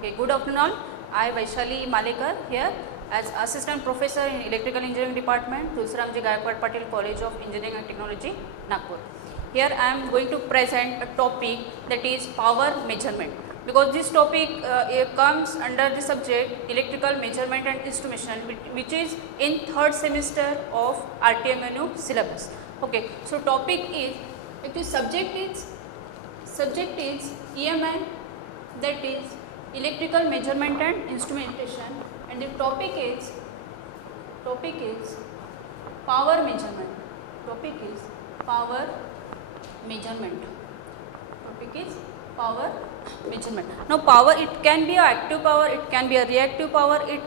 Okay, good afternoon all. I Vaishali Malekar here as Assistant Professor in Electrical Engineering Department, Tulsiramji Gaikwad Patel College of Engineering and Technology, Nagpur. Here I am going to present a topic that is power measurement, because this topic comes under the subject electrical measurement and instrumentation, which is in third semester of RTMNU syllabus. Okay, so topic is, the subject is EMN, that is electrical measurement and instrumentation, and the topic is power measurement. Topic is power measurement. Now power, it can be a active power, it can be a reactive power, it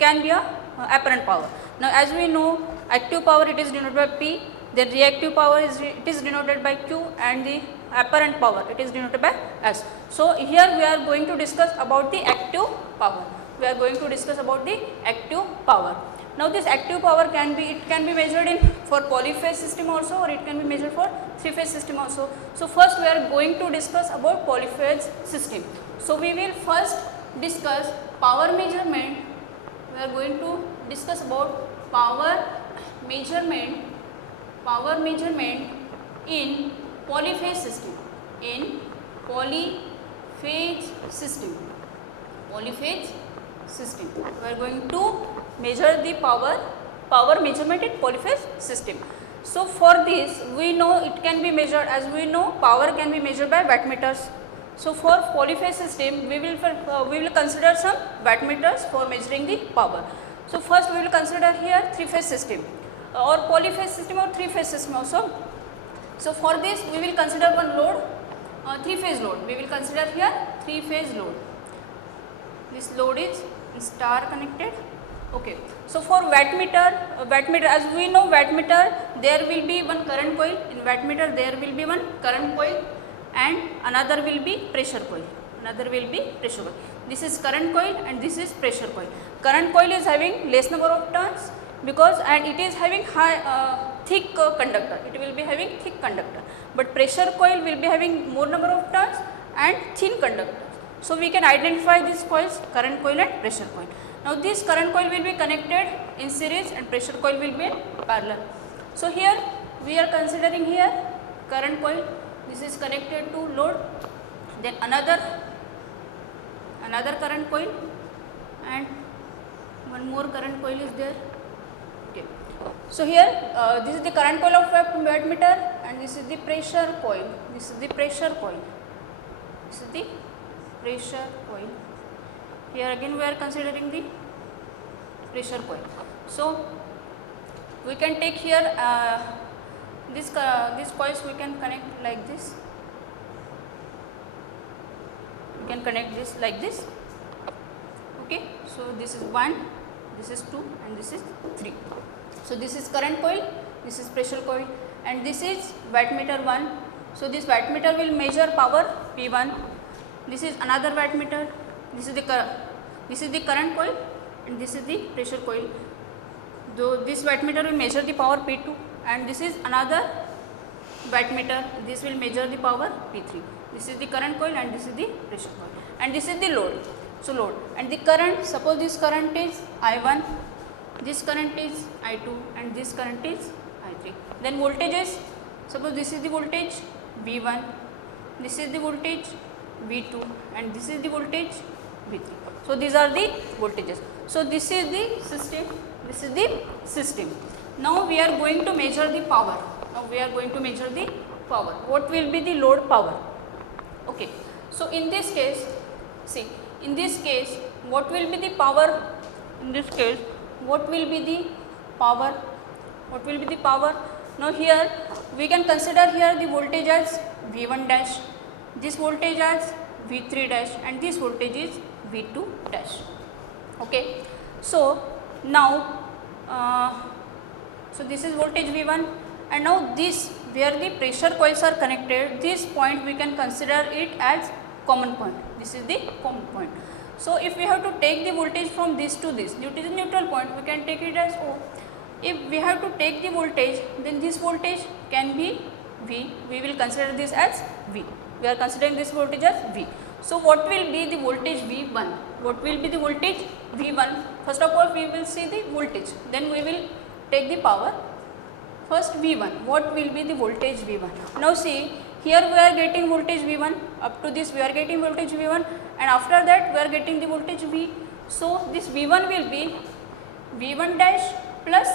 can be a apparent power. Now as we know, active power it is denoted by P, then reactive power it is denoted by Q, and the apparent power it is denoted by S. So here we are going to discuss about the active power. Now this active power can be measured in for polyphase system also, or it can be measured for three-phase system also. So first we are going to discuss about polyphase system. So we will first discuss power measurement. We are going to discuss about power measurement in polyphase system. We are going to measure the power measurement in polyphase system. So for this we know it can be measured, as we know power can be measured by wattmeters. So for polyphase system we will consider some wattmeters for measuring the power. So first we will consider here three-phase system or polyphase system or three-phase system also. So for this we will consider one load, three-phase load. We will consider here three-phase load. This load is star connected. Okay. So for wattmeter, as we know wattmeter, there will be one current coil. In wattmeter there will be one current coil and another will be pressure coil. This is current coil and this is pressure coil. Current coil is having less number of turns and it is having thick conductor. But pressure coil will be having more number of turns and thin conductor. So we can identify these coils, current coil and pressure coil. Now this current coil will be connected in series and pressure coil will be in parallel. So here we are considering here current coil. This is connected to load. Then another current coil and one more current coil is there. Okay. So here this is the current coil of wattmeter and this is the pressure coil. Here again we are considering the pressure coil. So we can take here this coils we can connect like this. Okay. So this is 1, this is 2 and this is 3. So this is current coil, this is pressure coil and this is wattmeter 1. So this wattmeter will measure power P1. This is another wattmeter. This is the current coil and this is the pressure coil. Though this wattmeter will measure the power P2 and this is another wattmeter. This will measure the power P3. This is the current coil and this is the pressure coil and this is the load. So load and the current, suppose this current is I1, this current is I2 and this current is I3. Then voltages, suppose this is the voltage V1, this is the voltage V2 and this is the voltage V3. So these are the voltages. So this is the system. Now we are going to measure the power. What will be the load power? Okay. So in this case, what will be the power? Now here we can consider here the voltage as V1 dash, this voltage as V3 dash and this voltage is V2 dash. Okay. So now so this is voltage V1 and now this where the pressure coils are connected, this point we can consider it as common point. This is the common point. So if we have to take the voltage from this to this, due to the neutral point, we can take it as O. If we have to take the voltage, then this voltage can be V. We will consider this as V. We are considering this voltage as V. So what will be the voltage V1? What will be the voltage V1? First of all we will see the voltage, then we will take the power. First V1, what will be the voltage V1? Now see, here we are getting voltage V1, up to this we are getting voltage V1, and after that we are getting the voltage V. So this V1 will be V1 dash plus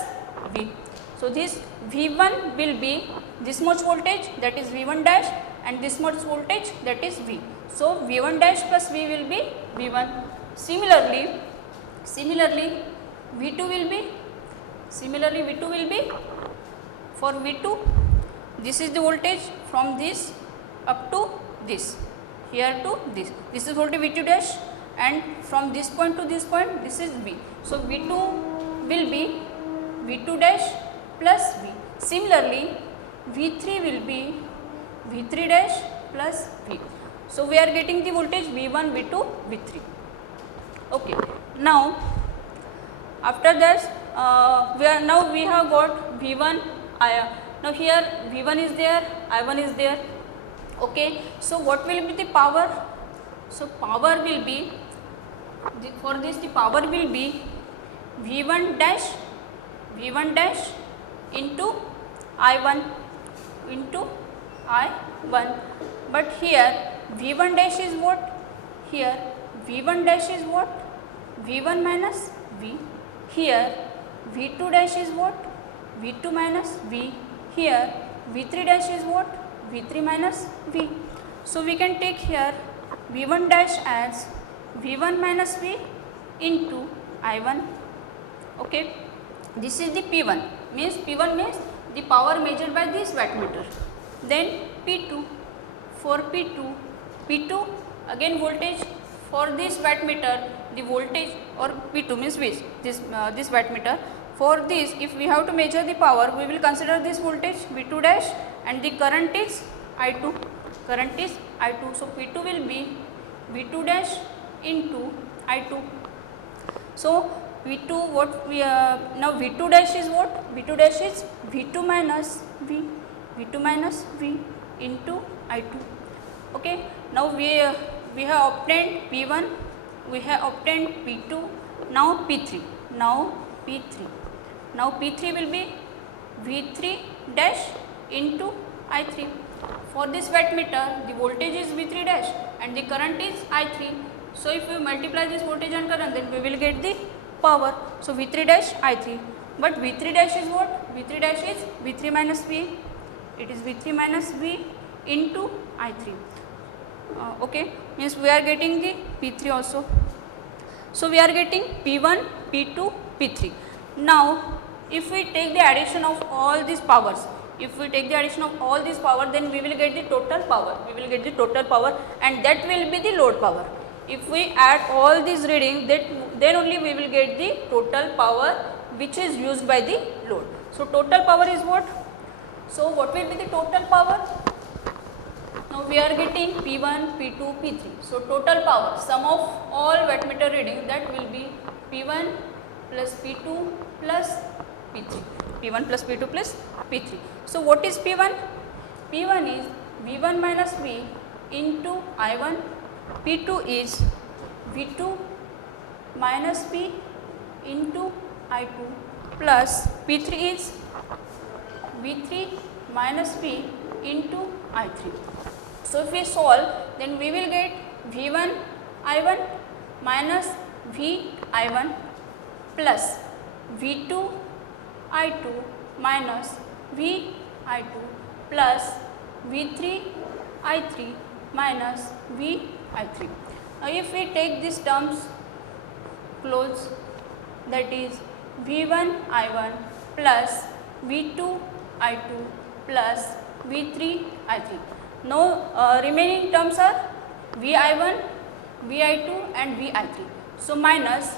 V. So this V1 will be this much voltage, that is V1 dash, and this much voltage, that is V. So V1 dash plus V will be V1. Similarly V2 will be, for V2, this is the voltage from this up to this, here to this. This is voltage V2 dash, and from this point to this point, this is V. So V2 will be V2 dash plus V. Similarly, V3 will be V3 dash plus V. So we are getting the voltage V1, V2, V3. Okay. Now after that, we have got V1. Now here V1 is there, I1 is there. Okay. So what will be the power? So power will be, for this the power will be V1 dash into I1 into I1. But here V1 dash is what? Here V1 dash is what? V1 minus V. Here V2 dash is what? V2 minus V. Here V3 dash is what? V3 minus V. So we can take here V1 dash as V1 minus V into I1. Okay. This is the P1, means P1 means the power measured by this wattmeter. Then P2, for P2 again voltage for this wattmeter, the voltage, or P2 means which, this wattmeter. For this, if we have to measure the power, we will consider this voltage V2 dash, and the current is I2. So P2 will be V2 dash into I2. So V2, what we now V2 dash is what? V2 dash is V2 minus V into I2. Okay. Now we have obtained P1, we have obtained P2. Now P3. Now P3 will be V3 dash into I3. For this wattmeter, the voltage is V3 dash and the current is I3. So if we multiply this voltage and current, then we will get the power. So V3 dash I3. But V3 dash is what? V3 dash is V3 minus V. It is V3 minus V into I3. Okay, means we are getting the P3 also. So we are getting P1, P2, P3. Now if we take the addition of all these powers, then we will get the total power. And that will be the load power. If we add all these readings, then only we will get the total power which is used by the load. So total power is what? So what will be the total power? Now we are getting P1, P2, P3. So total power, sum of all wattmeter reading, that will be P1 plus P2 plus P3. P1 plus P2 plus P3. So what is P1? P1 is V1 minus V into I1. P2 is V2 minus V into I2 plus P3 is V3 minus V into I3. So if we solve, then we will get V1 I1 minus V I1 plus V2 I2 minus V I2 plus V3 I3 minus V I3. Now if we take these terms close, that is V1 I1 plus V2 I2 plus V3 I3. Now remaining terms are Vi1, Vi2 and Vi3. So minus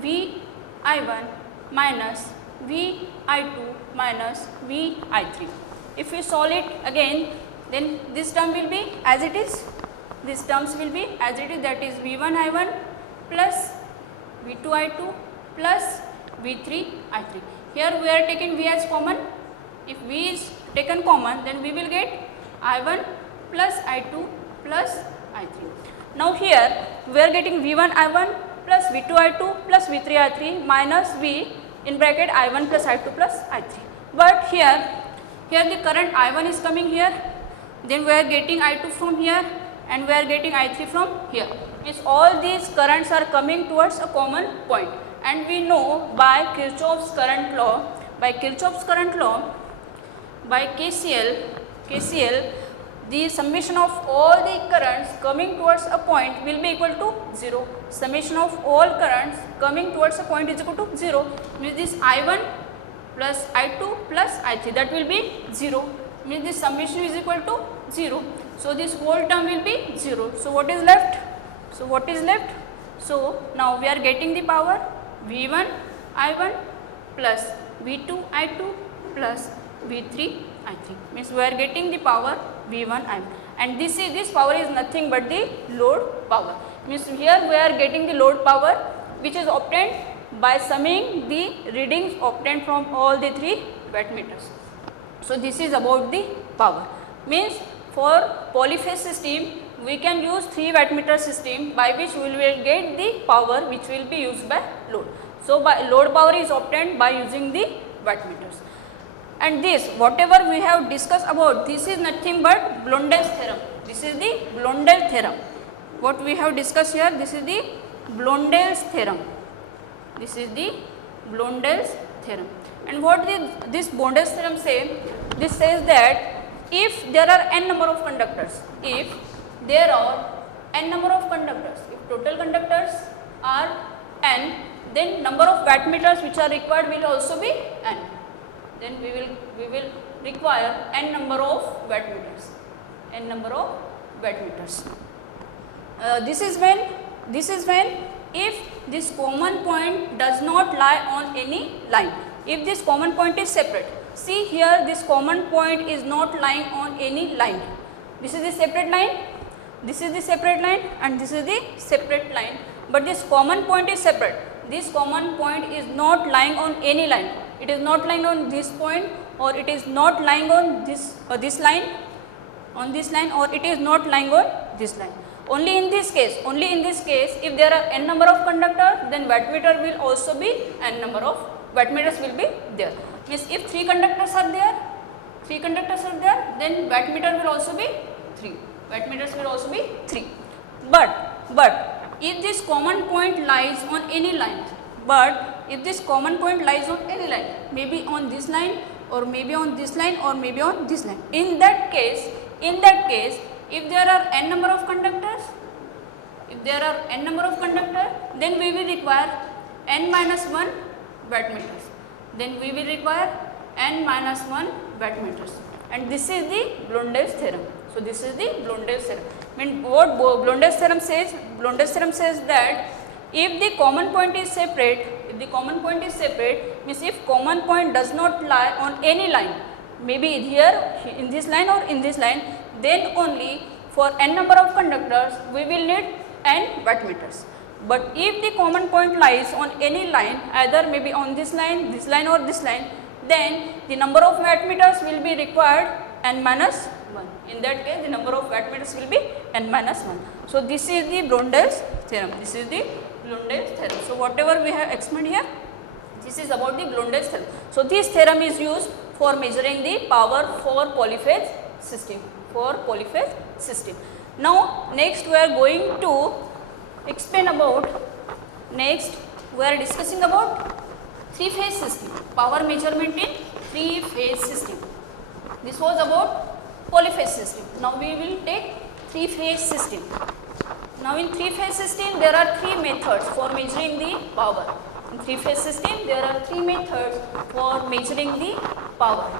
Vi1 minus Vi2 minus Vi3. If we solve it again, then this term will be as it is. These terms will be as it is, that is V1 I1 plus V2 I2 plus V3 I3. Here we are taking V as common. If V is taken common, then we will get I1 plus I2 plus I3. Now here we are getting V1 I1 plus V2 I2 plus V3 I3 minus V in bracket I1 plus I2 plus I3. But here the current I1 is coming here, then we are getting I2 from here and we are getting I3 from here. Means all these currents are coming towards a common point, and we know by Kirchhoff's current law, by KCL, the summation of all the currents coming towards a point will be equal to 0. Summation of all currents coming towards a point is equal to 0. Means this I1 plus I2 plus I3, that will be 0. Means this summation is equal to 0. So this whole term will be 0. So what is left? So now we are getting the power V1 I1 plus V2 I2 plus V3 I3. Means we are getting the power V1 I1, and this power is nothing but the load power. Means here we are getting the load power which is obtained by summing the readings obtained from all the 3 wattmeters. So this is about the power. Means for polyphase system we can use 3 wattmeter system, by which we will get the power which will be used by load. So by load power is obtained by using the wattmeters. And this whatever we have discussed about, this is nothing but Blundest theorem. This is the Blundest theorem. What we have discussed here, this is the Blundest theorem. This is the Blundest theorem. And what this Blundest theorem say? This says that if there are n number of conductors, if total conductors are n, then number of wattmeters which are required will also be n. Then we will require n number of wattmeters. This is when if this common point does not lie on any line. If this common point is separate, see here this common point is not lying on any line. This is the separate line, and this is the separate line, but this common point is separate. This common point is not lying on any line. It is not lying on this point, or it is not lying on this line, or it is not lying on this line. Only in this case, if there are n number of conductors, then wattmeter will also be n number of wattmeters will be there. Means if 3 conductors are there, then wattmeter will also be 3. But if this common point lies on any line, maybe on this line, or maybe on this line, or maybe on this line, in that case, if there are n number of conductors, then we will require n minus 1 wattmeters. And this is the Blundest theorem. So this is the Blundest theorem. What Blundest theorem says? Blundest theorem says that if the common point is separate, means if common point does not lie on any line, maybe here in this line or in this line, then only for n number of conductors we will need n wattmeters. But if the common point lies on any line, either maybe on this line or this line, then the number of wattmeters will be required n minus 1. In that case, the number of wattmeters will be n minus 1. So this is the Blundest theorem. So whatever we have explained here, this is about the Blundest theorem. So this theorem is used for measuring the power for polyphase system. Now next we are going to explain about, we are discussing about 3-phase system, power measurement in 3-phase system. This was about polyphase system. Now we will take 3-phase system. Now in 3-phase system there are 3 methods for measuring the power. In 3-phase system there are 3 methods for measuring the power.